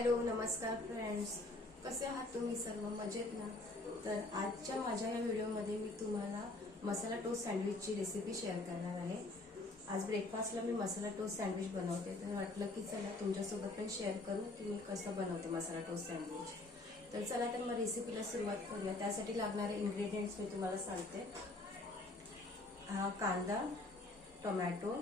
Hello नमस्कार friends, कसे आहात तुम्ही सर्व? मजेत ना? तर आजच्या माझ्या या व्हिडिओमध्ये मी तुम्हाला मसाला टोस्ट सँडविचची रेसिपी शेअर करणार आहे। आज ब्रेकफास्टला मी मसाला टोस्ट सँडविच बनवते, तर वाटलं की चला तुमच्यासोबत पण शेअर करू की मी कसं बनवते मसाला टोस्ट सँडविच। तर चला तर मग रेसिपीला सुरुवात करूया। त्यासाठी लागणारे इन्ग्रेडियंट्स मी तुम्हाला सांगते। कांदा, टोमॅटो,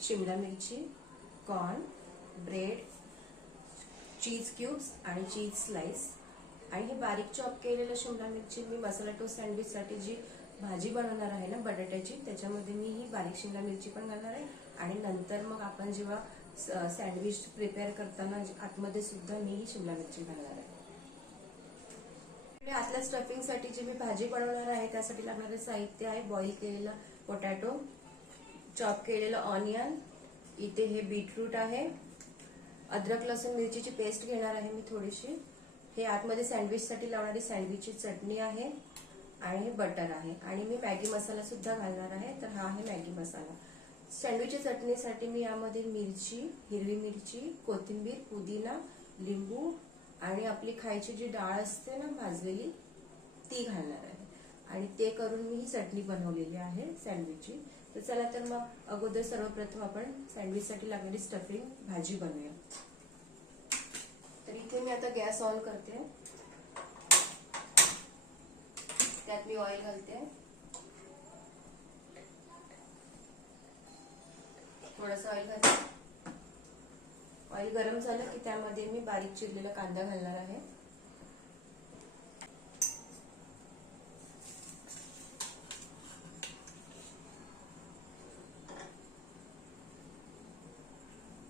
शिमला मिरची, कॉर्न, ब्रेड, चीज क्यूब्स आणि चीज स्लाइस आणि हे बारीक चॉप केलेलं शिमला मिरची मी मसाला टोस्ट सँडविचसाठी जी भाजी बनवणार आहे ना बटाट्याची, त्याच्यामध्ये मी ही बारीक शिमला मिरची पण घालणार आहे आणि नंतर मग आपण जेव्हा सँडविच प्रिपेअर करताना आतमध्ये सुद्धा मी ही शिमला मिरची घालणार आहे। आतल्या स्टफिंगसाठी जी मी भाजी बनवणार आहे त्यासाठी लागणारे साहित्य आहे बॉईल केलेला पोटॅटो, चॉप केलेलं ऑनियन, इथे हे बीटरूट आहे, अद्रक लसूण मिरचीची पेस्ट घेणार आहे मी थोडीशी, हे आतमध्ये सँडविचसाठी लावणारी सँडविचची चटणी आहे आणि हे बटर आहे आणि मी मॅगी मसाला सुद्धा घालणार आहे। तर हा आहे मॅगी मसाला। सँडविचच्या चटणीसाठी मी यामध्ये मिरची, हिरवी मिरची, कोथिंबीर, पुदिना, लिंबू आणि आपली खायची जी डाळ असते ना भाजलेली ती घालणार आहे आणि ते करून मी ही चटणी बनवलेली आहे सँडविचची। तर चला तर मग अगोदर सर्वप्रथम आपण सँडविचसाठी लागणारी स्टफिंग भाजी बनवूया। तर इथे मी आता गॅस ऑन करते, त्यात मी ऑइल घालते, थोडंसं ऑइल घालते। ऑइल गरम झालं की त्यामध्ये मी बारीक चिरलेला कांदा घालणार आहे।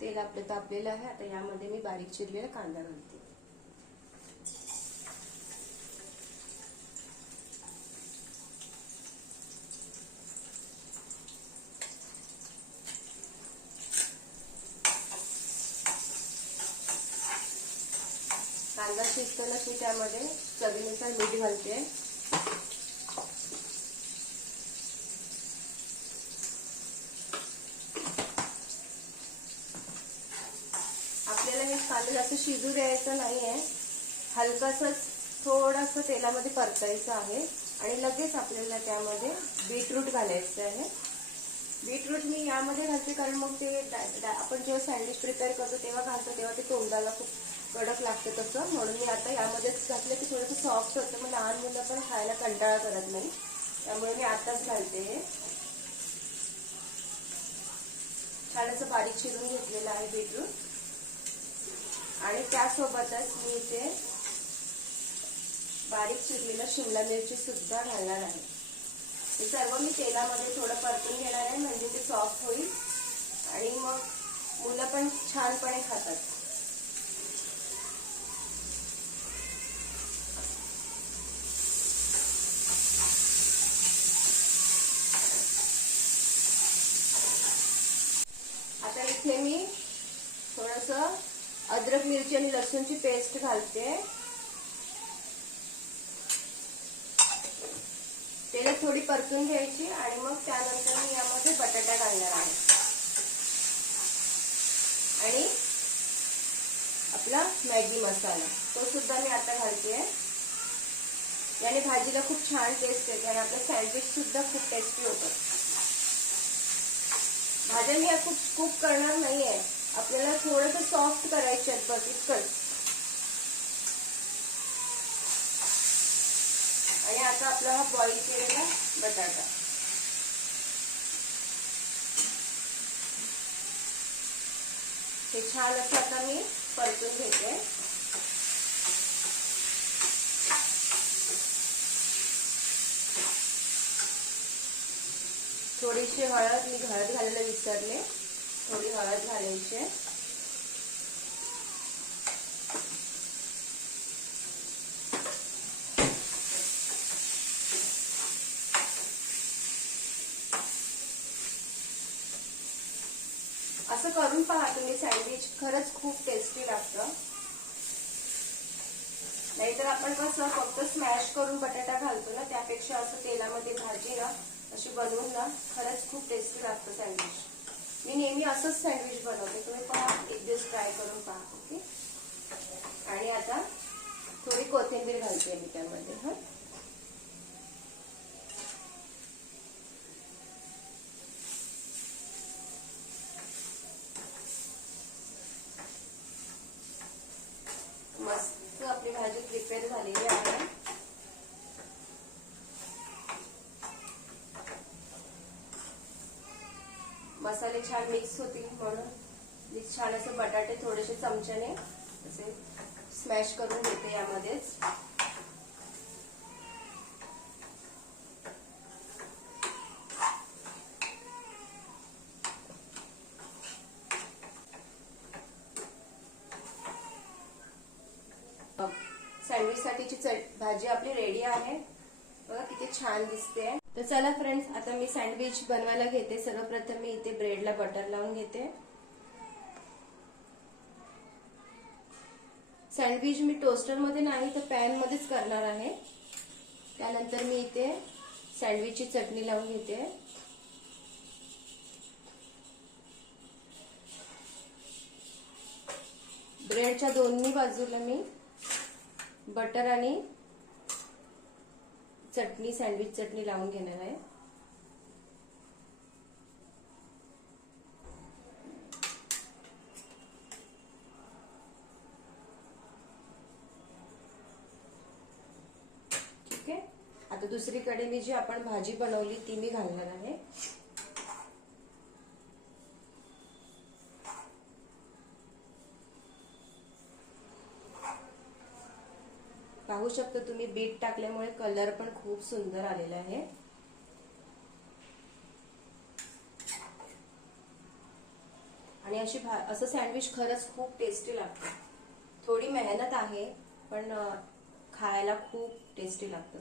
तेल आपलं तापलेलं आहे, आता यामध्ये मी बारीक चिरलेला कांदा घालते। कांदा शिजताना मी त्यामध्ये चवीनुसार मीठ घालते। आपल्याला हे कांदा जास्त शिजू द्यायचं नाहीये, हलकसं थोडंसं तेलामध्ये परतायचं आहे आणि लगेच आपल्याला त्यामध्ये बीटरूट घालायचं आहे। बीटरूट मी यामध्ये घालते कारण मग ते आपण जेव्हा सँडविच प्रिपेअर करतो तेव्हा घालतो तेव्हा ते तोंडाला खूप कडक लागते तसं, म्हणून मी आता यामध्येच घातलं की थोडंसं सॉफ्ट होतं, मग लहान मुलं पण खायला कंटाळा करत नाही, त्यामुळे मी आताच घालते। हे छान असं बारीक चिरून घेतलेलं आहे बीटरूट आणि त्यासोबतच मी इथे बारीक चिरलेलं शिमला मिरची सुद्धा घालणार आहे। हे सर्व मी तेलामध्ये थोडं परतून घेणार आहे म्हणजे ते सॉफ्ट होईल आणि मग मुलं पण छानपणे खातात। आता इथे मी थोडंसं अद्रक मिरची आणि लसूणची पेस्ट घालते, तेल थोडी परतून घ्यायची आणि मग त्यानंतर मी यामध्ये बटाटा घालणार आहे आणि आपला मॅगी मसाला तो सुद्धा मी आता घालते। याने भाजीला खूप छान टेस्ट येते आणि आपलं सँडविच सुद्धा खूप टेस्टी होतं। भाज्या मी खूप कुक करणार नाहीये, आपल्याला थोडंसं सॉफ्ट करायचे आहेत बस इतकंच। आणि आता आपला हा बॉईल केलेला बटाटा, हे छान असं आता मी परतून घेते। थोडीशी हळद, मी हळद घालायला विसरले, थोडी हळद घालायची। असं करून पहा तुम्ही, सँडविच खरंच खूप टेस्टी लागतं। नाहीतर आपण कसं फक्त स्मॅश करून बटाटा घालतो ना, त्यापेक्षा असं तेलामध्ये भाजी ना अशी बनवून ना खरंच खूप टेस्टी लागतं सँडविच। मी नेहमी असंच सँडविच बनवते, तुम्ही पहा एक दिवस ट्राय करून पहा। ओके। कोथिंबीर घालते मी त्यामध्ये. हा, मस्त आपली भाजी प्रिपेअर झालेली आहे. मसाले छान मिक्स होतील म्हणून मी छान असं बटाटे थोडेसे चमच्याने असे स्मॅश करून घेते यामध्येच. सँडविच साठीची भाजी आपली रेडी आहे. बघा किती छान दिसते. तर चला फ्रेंड्स, आता मी सँडविच बनवायला घेते. सर्वप्रथम मी इथे ब्रेडला बटर लावून घेते. सँडविच मी टोस्टर मध्ये नाही तर पॅन मध्येच करणार आहे. त्यानंतर मी इथे सँडविचची चटणी लावून घेते. ब्रेडच्या दोन्ही बाजूला मी बटर आणि चटणी, सँडविच चटणी लावून घेणार आहे. ठीक आहे. आता दुसरीकडे मी जी आपण भाजी बनवली ती मी घालणार आहे. पाहू शकता तुम्ही, बीट टाकल्यामुळे कलर पण खूप सुंदर आलेला आहे. आणि असं सँडविच खरंच खूप टेस्टी लागतं. थोडी मेहनत आहे पण खायला खूप टेस्टी लागतं.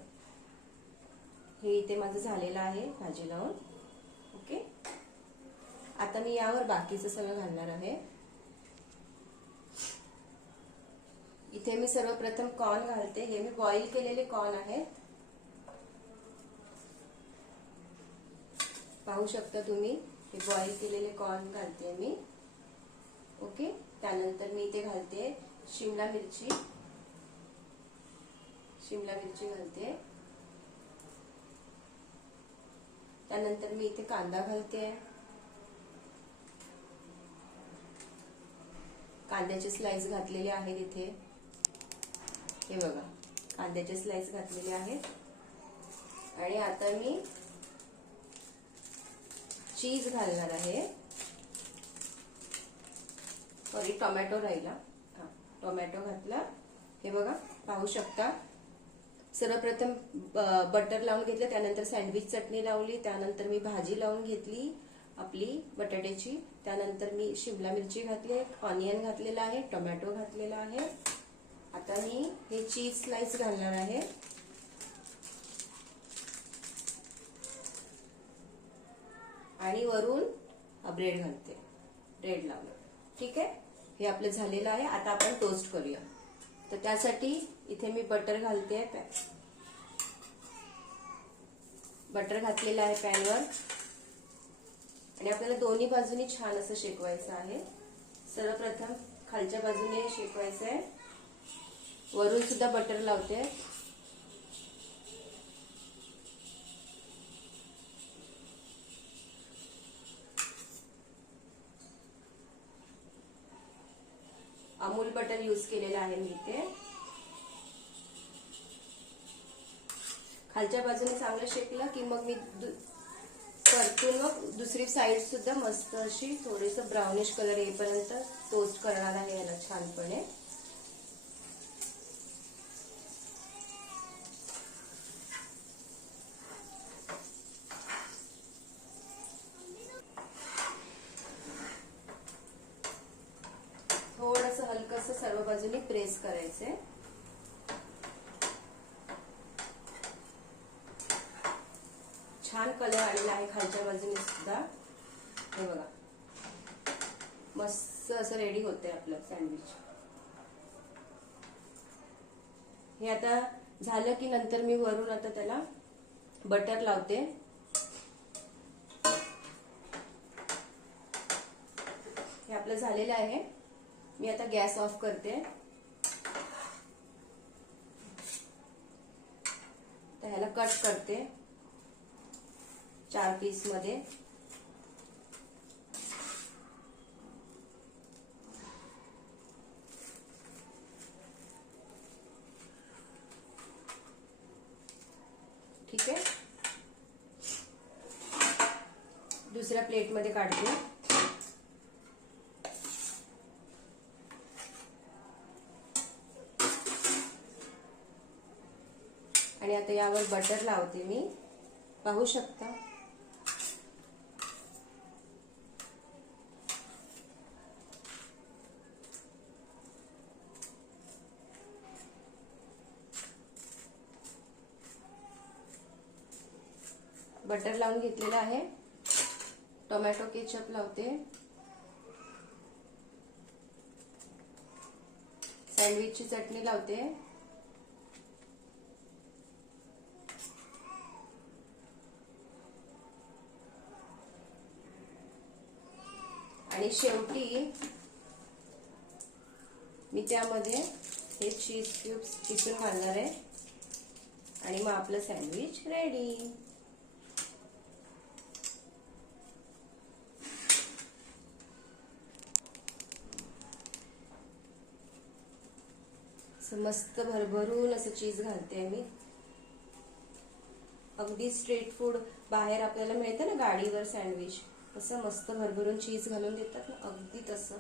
हे इथे माझं झालेलं आहे भाजी लावून. ओके, आता मी यावर बाकीचं सगळं घालणार आहे. इथे मी सर्वप्रथम कॉर्न घालते. हे मी बॉईल केलेले कॉर्न आहेत. पाहू शकता तुम्ही, हे बॉईल केलेले कॉर्न घालते मी. ओके, त्यानंतर मी इथे घालते शिमला मिरची घालते. त्यानंतर मी इथे कांदा घालते. कांद्याचे स्लाइस घातलेले आहेत इथे. हे बघा, कांद्याचे स्लाइस घातलेले आहेत. आणि आता मी चीज घालणार आहे. सॉरी, टोमॅटो राहिला. टोमॅटो घातला. हे बघा, पाहू शकता. सर्वप्रथम बटर लावून घेतलं, त्यानंतर सँडविच चटणी लावली, त्यानंतर मी भाजी लावून घेतली आपली बटाट्याची. त्यानंतर मी शिमला मिरची घातली, ऑनियन घातलेला आहे, टोमॅटो घातलेला आहे. आता मी हे चीज स्लाइस घालणार आहे. आणि वरून ब्रेड घालते, ब्रेड लावलं. ठीक आहे, हे आपलं झालेलं आहे. आता आपण टोस्ट करूया. तर त्यासाठी इथे मी बटर घालते. बटर घातलेलं आहे पॅनवर. आणि आपल्याला दोन्ही बाजूनी छान असं शेकवायचं आहे. सर्वप्रथम खालच्या बाजूने शेकवायचं आहे. वरून सुद्धा बटर लावते. अमूल बटर यूज केलेलं आहे मी इथे. खालच्या बाजूने चांगलं शेकलं की मग मी परतून मग दुसरी साइड सुद्धा मस्त अशी थोडीसं ब्राउनिश कलर येईपर्यंत टोस्ट करणार आहे याला छानपणे. थोडंसं हलकंसं सर्व बाजूनी प्रेस करायचंय. छान कलर आलेला आहे खालच्या बाजूने सुद्धा. हे बघा, मस्त असं रेडी होतंय आपलं सँडविच. हे आता झालं की नंतर मी वरून आता त्याला बटर लावते. हे आपलं झालेलं आहे. मी आता गॅस ऑफ करते. ह्याला कट करते 4 पीस मध्ये. ठीक आहे, दुसऱ्या प्लेट मध्ये काढते. आणि आता यावर बटर लावते मी, पाहू शकता. बटर लावून घेतलेलं आहे. टोमॅटो केचप लावते. सँडविचची चटणी लावते. आणि शेवटी मी त्यामध्ये हे चीज क्यूब्स किसून घालणार आहे. आणि मग आपलं सँडविच रेडी. मस्त भरभरून असं चीज घालते मी. अगदी स्ट्रीट फूड बाहेर आपल्याला मिळतं ना गाडीवर सँडविच, असं मस्त भरभरून चीज घालून देतात ना, अगदी तसं.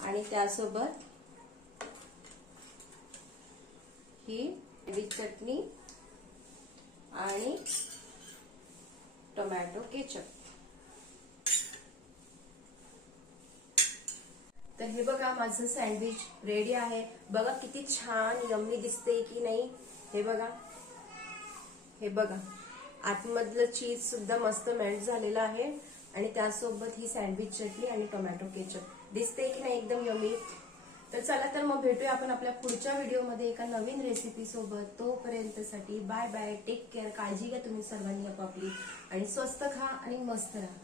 आणि त्यासोबत ही सँडविच चटणी आणि टोमॅटो केचप. तर हे बघा माझं सँडविच रेडी आहे. बघा किती छान यम्मी दिसते की नाही. हे बघा, हे बघा, आतमधलं चीज सुद्धा मस्त मेल्ट झालेलं आहे. आणि त्यासोबत ही सँडविच चटणी आणि टोमॅटो केचप दिसते की नाही, एकदम यम्मी. तर चला तर मग भेटूया आपण आपल्या पुढच्या व्हिडिओमध्ये एका नवीन रेसिपी सोबत. तोपर्यंतसाठी बाय बाय, टेक केअर. काळजी घ्या तुम्ही सर्वांनी आपापली, आणि स्वस्त खा आणि मस्त राहा.